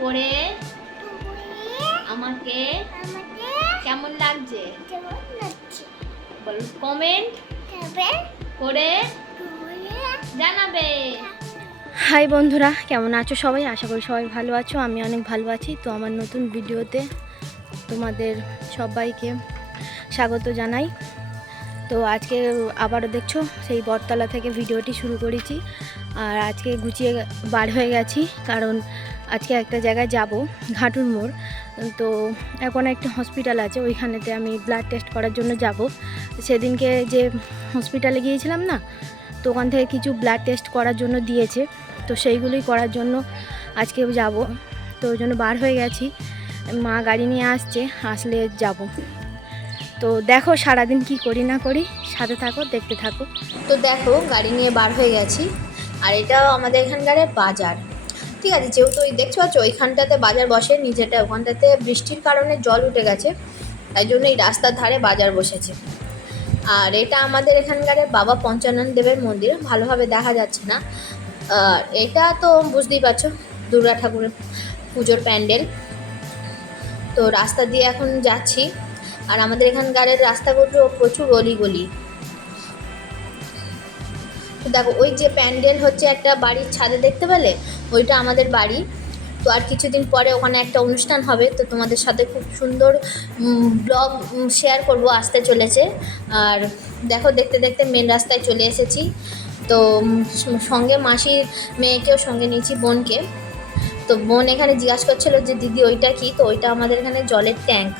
পড়ে আমাকে কেমন লাগছে বল, কমেন্ট করে জানাবে। হাই বন্ধুরা, কেমন আছো সবাই? আশা করি সবাই ভালো আছো। আমি অনেক ভালো আছি। তো আমার নতুন ভিডিওতে তোমাদের সবাইকে স্বাগত জানাই। তো আজকে আবারও দেখছো সেই বটতলা থেকে ভিডিওটি শুরু করেছি। আর আজকে গুছিয়ে বার হয়ে গেছি, কারণ আজকে একটা জায়গায় যাব, ঘাটুর মোড়। তো এখন একটা হসপিটাল আছে, ওইখানেতে আমি ব্লাড টেস্ট করার জন্য যাব। সেদিনকে যে হসপিটালে গিয়েছিলাম না, তো ওখান থেকে কিছু ব্লাড টেস্ট করার জন্য দিয়েছে, তো সেইগুলোই করার জন্য আজকে যাব। তো ওই জন্য বার হয়ে গেছি, মা গাড়ি নিয়ে আসছে, আসলে যাব। তো দেখো সারাদিন কি করি না করি, সাথে থাকো, দেখতে থাকো। তো দেখো গাড়ি নিয়ে বার হয়ে গেছি, আর এটাও আমাদের এখানকার বাজার। ঠিক আছে, যেহেতু ওই দেখতে পাচ্ছ ওইখানটাতে বাজার বসে, নিচেটা ওখানটাতে বৃষ্টির কারণে জল উঠে গেছে, তাই জন্য এই রাস্তার ধারে বাজার বসেছে। আর এটা আমাদের এখানকার বাবা পঞ্চানন দেবের মন্দির, ভালোভাবে দেখা যাচ্ছে না। আর এটা তো বুঝতেই পারছো দুর্গা ঠাকুরের পুজোর প্যান্ডেল। তো রাস্তা দিয়ে এখন যাচ্ছি, আর আমাদের এখানকার রাস্তাগুলো প্রচুর অলিগলি। তো দেখো ওই যে প্যান্ডেল হচ্ছে একটা বাড়ির ছাদে, দেখতে পেলে ওইটা আমাদের বাড়ি। তো আর কিছুদিন পরে ওখানে একটা অনুষ্ঠান হবে, তো তোমাদের সাথে খুব সুন্দর ব্লগ শেয়ার করব, আসতে চলেছে। আর দেখো দেখতে দেখতে মেন রাস্তায় চলে এসেছি। তো সঙ্গে মাসির মেয়েকেও সঙ্গে নিয়েছি, বোনকে। তো বোন এখানে জিজ্ঞাসা করছিল যে দিদি ওইটা কি, তো ওইটা আমাদের এখানে জলের ট্যাঙ্ক।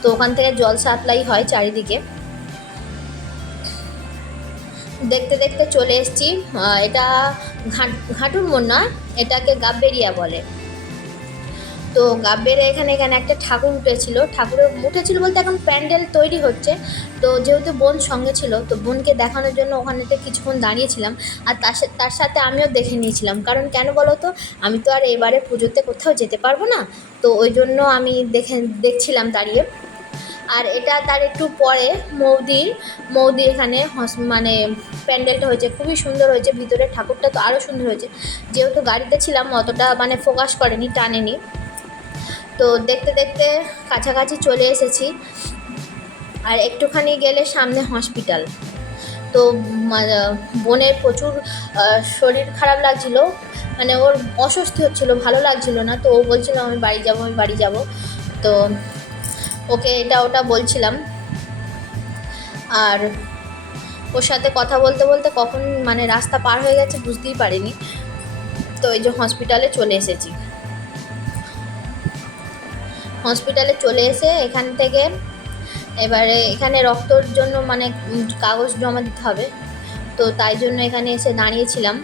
তো ওখান থেকে জল সাপ্লাই হয় চারিদিকে। দেখতে দেখতে চলে এসেছি। এটা ঘাটুর মোড় নয়, এটাকে গাববেরিয়া বলে। তো গাববেরিয়া এখানে একটা ঠাকুর উঠেছিল বলতে এখন প্যান্ডেল তৈরি হচ্ছে। তো যেহেতু বোন সঙ্গে ছিল, তো বোনকে দেখানোর জন্য ওখানেতে কিছুক্ষণ দাঁড়িয়েছিলাম। আর তার সাথে আমিও দেখে নিয়েছিলাম, কারণ কেন বলো তো, আমি তো আর এবারে পুজোতে কোথাও যেতে পারবো না, তো ওই জন্য আমি দেখছিলাম দাঁড়িয়ে। আর এটা তার একটু পরে মৌদির এখানে মানে প্যান্ডেলটা হয়েছে, খুবই সুন্দর হয়েছে। ভিতরে ঠাকুরটা তো আরও সুন্দর হয়েছে, যেহেতু গাড়িতে ছিলাম অতটা মানে ফোকাস করেনি, টানেনি। তো দেখতে দেখতে কাছাকাছি চলে এসেছি, আর একটুখানি গেলে সামনে হসপিটাল। তো বোনের প্রচুর শরীর খারাপ লাগছিল, মানে ওর অস্বস্তি হচ্ছিল, ভালো লাগছিল না। তো ও বলছিল আমি বাড়ি যাব। তো ওকে এটা ওটা বলছিলাম, আর ওর সাথে কথা বলতে বলতে কখন মানে রাস্তা পার হয়ে গেছে বুঝতেই পারিনি। তো এই যে হসপিটালে চলে এসেছি। হসপিটালে চলে এসে এখান থেকে এবারে এখানে রক্তর জন্য মানে কাগজ জমা দিতে হবে, তো তাই জন্য এখানে এসে দাঁড়িয়েছিলাম।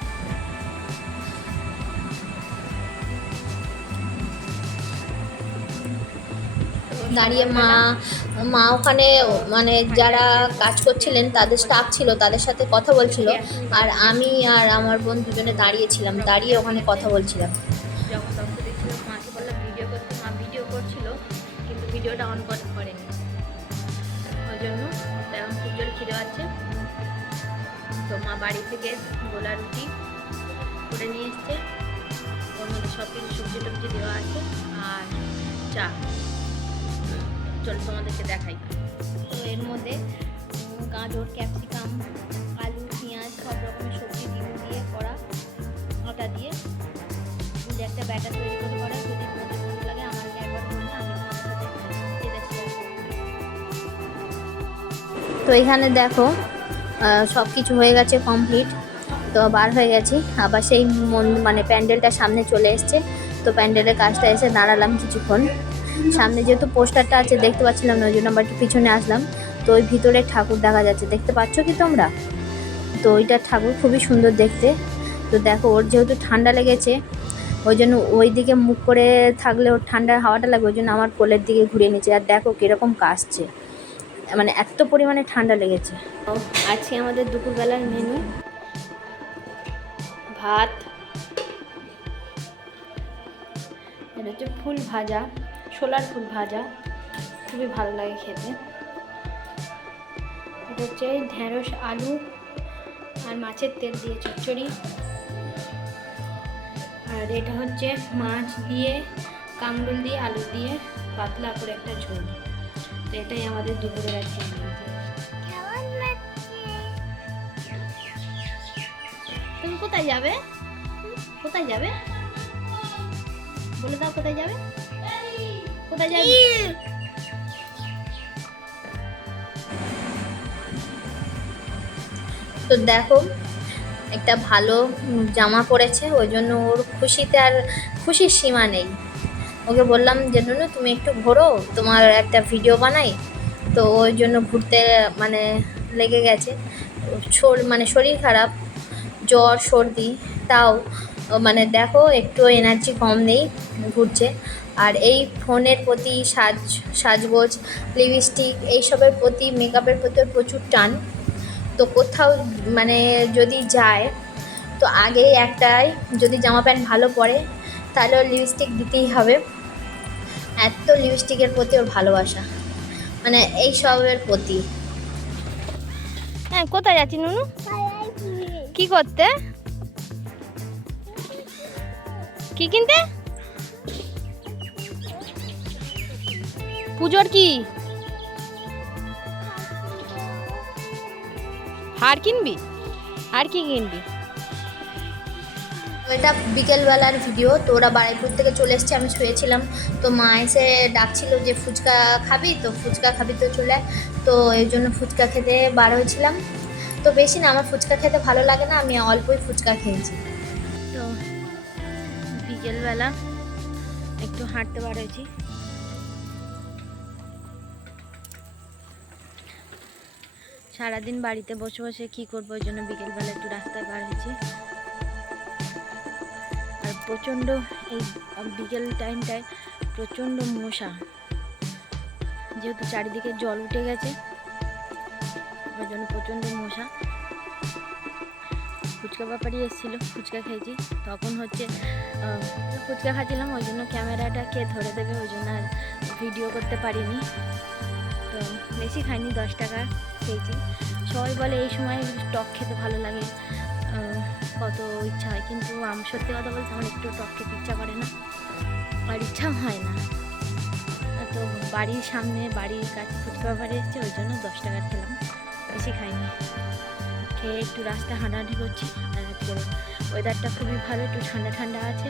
দাঁড়িয়ে মা ওখানে মানে যারা কাজ করছিলেন, তাদের স্টাফ ছিল, তাদের সাথে কথা বলছিল। আর আমি আর আমার বোন দুজনে দাঁড়িয়ে ওখানে কথা বলছিলাম। যখন রক্ত দিচ্ছিল মাকে বললাম ভিডিও করতে, মা ভিডিও করছিল কিন্তু ভিডিওটা অন করেনি, ওই জন্য এখন খুব জোরে খিদে পাচ্ছে। তো মা বাড়ি থেকে গোলা রুটি করে নিয়ে এসছে, ওর মধ্যে সব কিছু সবজি টবজি দেওয়া আছে, আর চা। চলো তোমাদেরকে দেখাই। তো এর মধ্যে গাজর, ক্যাপসিকাম, আলু, পেঁয়াজ, সব রকমের সবজি দিয়ে করা, আটা দিয়ে একটা ব্যাটার তৈরি করে করা। যদি তোমাদের ভালো লাগে আমার একবার বললে আমি তোমাদের সাথে এটা শেয়ার করব। তো এখানে দেখো সব কিছু হয়ে গেছে কমপ্লিট। তো বার হয়ে গেছি, আবার সেই মানে প্যান্ডেলটা সামনে চলে এসছে। তো প্যান্ডেলের কাজটা এসে দাঁড়ালাম কিছুক্ষণ। সামনে যেহেতু পোস্টারটা আছে দেখতে পাচ্ছিলাম না, ওই জন্য আবার একটু পিছনে আসলাম। তো ওই ভিতরে ঠাকুর দেখা যাচ্ছে, দেখতে পাচ্ছ কি তোমরা? তো ওইটা ঠাকুর খুবই সুন্দর দেখতে। তো দেখো ওর যেহেতু ঠান্ডা লেগেছে, ওই জন্য ওই দিকে মুখ করে থাকলে ওর ঠান্ডার হাওয়াটা লাগবে, ওই জন্য আমার কোলের দিকে ঘুরিয়ে নিচ্ছে। আর দেখো কীরকম কাশছে, মানে এত পরিমাণে ঠান্ডা লেগেছে। আজকে আমাদের দুপুরবেলার মেনু ভাত, এটা হচ্ছে ফুল ভাজা, ছোলার ফুল ভাজা, খুবই ভালো লাগে খেতে। এটা হচ্ছে ঢেঁড়স, আলু আর মাছের তেল দিয়ে চচ্চড়ি। আর আর এটা হচ্ছে মাছ দিয়ে, কামরুল দিয়ে, আলু দিয়ে পাতলা করে একটা ঝোল। তো এটাই আমাদের দুপুরের আজকে। তুমি কোথায় যাবে? কোথায় যাবে বলে দাও, কোথায় যাবে? কোথায় যাবে? তো দেখো একটা ভালো জামা পরেছে, ওই জন্য ওর খুশিতে আর খুশির সীমা নেই। ওকে বললাম যে নুনু তুমি একটু ঘোরো, তোমার একটা ভিডিও বানাই। তো ওই জন্য ঘুরতে মানে লেগে গেছে। মানে শরীর খারাপ, জ্বর সর্দি, তাও মানে দেখো একটু এনার্জি কম নেই, ঘুরছে। আর এই ফোনের প্রতি, সাজগোজ, লিপস্টিক এইসবের প্রতি, মেকআপের প্রতি প্রচুর টান। তো কোথাও মানে যদি যায় তো আগে একটাই, যদি জামা প্যান্ট ভালো পরে তাহলে ওর লিপস্টিক দিতেই হবে। এত লিপস্টিকের প্রতি ওর ভালোবাসা, মানে এই সবের প্রতি। হ্যাঁ, কোথায় যাচ্ছি নুনু? কি করতে? কি কিনতে? পুজোর কি হার কিনবি? আর কি কিনবি? এটা বিকেলবেলার ভিডিও। তো ওরা বারুইপুর থেকে চলে এসছে, আমি শুয়েছিলাম। তো মা এসে ডাকছিল যে ফুচকা খাবি, তো ফুচকা খাবি তো চলে। তো এই জন্য ফুচকা খেতে বার হয়েছিলাম। তো বেশি না, আমার ফুচকা খেতে ভালো লাগে না, আমি অল্পই ফুচকা খেয়েছি। তো বিকেলবেলা একটু হাঁটতে বার হয়েছি। সারাদিন বাড়িতে বসে বসে কী করবো, ওই জন্য বিকেলবেলা একটু রাস্তায় বার হয়েছি। আর প্রচণ্ড এই বিকেল টাইমটায় প্রচণ্ড মশা, যেহেতু চারিদিকে জল উঠে গেছে ওই জন্য প্রচণ্ড মশা। ফুচকা ব্যাপারই এসেছিলো, ফুচকা খেয়েছি। তখন হচ্ছে ফুচকা খাচ্ছিলাম, ওই জন্য ক্যামেরাটা কে ধরে দেবে, ওই জন্য আর ভিডিও করতে পারিনি। তো বেশি খাইনি, 10 টাকা খেয়েছি। সবাই বলে এই সময় টক খেতে ভালো লাগে, কত ইচ্ছা হয়, কিন্তু আমি সত্যি কথা বলতে আমার একটু টক খেতে ইচ্ছা করে না, আর ইচ্ছা হয় না। তো বাড়ির সামনে, বাড়ির কাছে ফুচকা ব্যাপারে এসছে, ওই জন্য 10 টাকা খেলাম, বেশি খাইনি। খেয়ে একটু রাস্তা হাঁটাহাঁটি করছি। আর আজকে ওয়েদারটা খুবই ভালো, একটু ঠান্ডা ঠান্ডা আছে,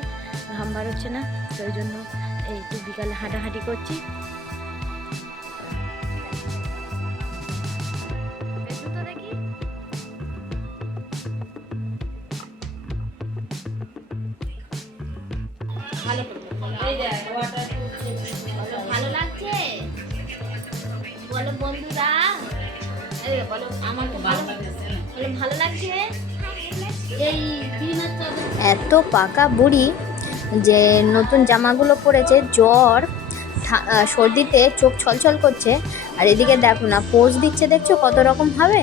ঘাম বার হচ্ছে না। তো ওই জন্য এই একটু বিকালে হাঁটাহাঁটি করছি। ভালো লাগছে বলো বন্ধুরা, বলো আমার তো ভালো লাগছে। এত পাকা বুড়ি যে নতুন জামাগুলো পরেছে, জ্বর সর্দিতে চোখ ছলছল করছে। আর এদিকে দেখো না পোজ দিচ্ছে, দেখছো কত রকম ভাবে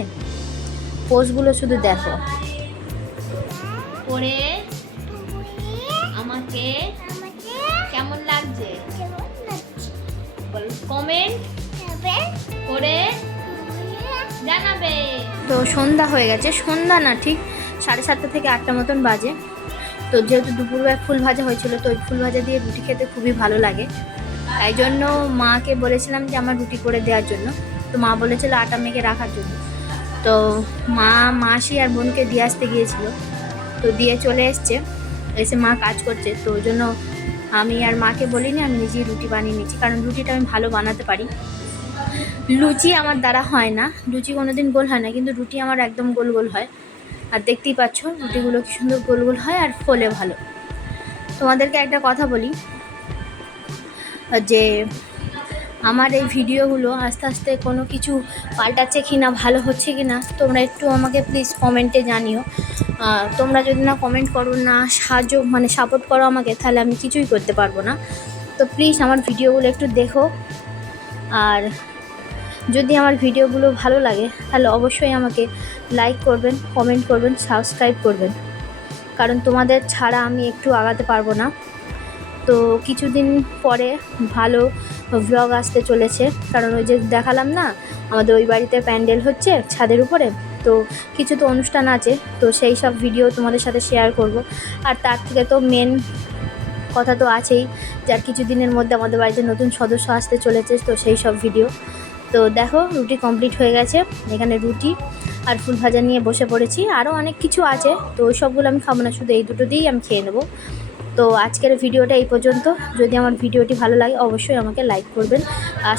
পোজগুলো, শুধু দেখো। পরে আমাকে কেমন লাগছে কমেন্ট করে জানাবে। তো সন্ধ্যা হয়ে গেছে, সন্ধ্যা না ঠিক 7:30 থেকে 8টা মতন বাজে। তো যেহেতু দুপুরবেলা ফুল ভাজা হয়েছিল, তো ওই ফুল ভাজা দিয়ে রুটি খেতে খুবই ভালো লাগে। তাই জন্য মাকে বলেছিলাম যে আমার রুটি করে দেওয়ার জন্য। তো মা বলেছিল আটা মেখে রাখার জন্য। তো মাসি আর বোনকে দিয়ে আসতে গিয়েছিল, তো দিয়ে চলে এসছে, এসে মা কাজ করছে। তো ওই জন্য আমি আর মাকে বলিনি, আমি নিজেই রুটি বানিয়ে নিয়েছি, কারণ রুটিটা আমি ভালো বানাতে পারি। লুচি আমার দ্বারা হয় না, লুচি কোনোদিন গোল হয় না, কিন্তু রুটি আমার একদম গোল গোল হয়। আর দেখতেই পাচ্ছ রুটিগুলো কি সুন্দর গোল গোল হয় আর ফোলে ভালো। তোমাদেরকে একটা কথা বলি, যে আমার এই ভিডিওগুলো আস্তে আস্তে কোনো কিছু পাল্টাচ্ছে কি না, ভালো হচ্ছে কি না, তোমরা একটু আমাকে প্লিজ কমেন্টে জানিও। তোমরা যদি না কমেন্ট করো, না সাপোর্ট করো আমাকে, তাহলে আমি কিছুই করতে পারবো না। তো প্লিজ আমার ভিডিওগুলো একটু দেখো, আর যদি আমার ভিডিওগুলো ভালো লাগে তাহলে অবশ্যই আমাকে লাইক করবেন, কমেন্ট করবেন, সাবস্ক্রাইব করবেন, কারণ তোমাদের ছাড়া আমি একটু আগাতে পারবো না। তো কিছুদিন পরে ভালো ভ্লগ আসতে চলেছে, কারণ ওই যে দেখালাম না আমাদের ওই বাড়িতে প্যান্ডেল হচ্ছে ছাদের উপরে, তো কিছু তো অনুষ্ঠান আছে, তো সেই সব ভিডিও তোমাদের সাথে শেয়ার করব। আর তার থেকে তো মেন কথা তো আছেই, যার কিছু দিনের মধ্যে আমাদের বাড়িতে নতুন সদস্য আসতে চলেছে, তো সেই সব ভিডিও। তো দেখো রুটি কমপ্লিট হয়ে গেছে, এখানে রুটি আর ফুল ভাজা নিয়ে বসে পড়েছি। আরও অনেক কিছু আছে, তো ওই সবগুলো আমি খাবো না, শুধু এই দুটো দিয়েই আমি খেয়ে নেবো। তো আজকের ভিডিওটা এই পর্যন্ত। যদি আমার ভিডিওটি ভালো লাগে অবশ্যই আমাকে লাইক করবেন আর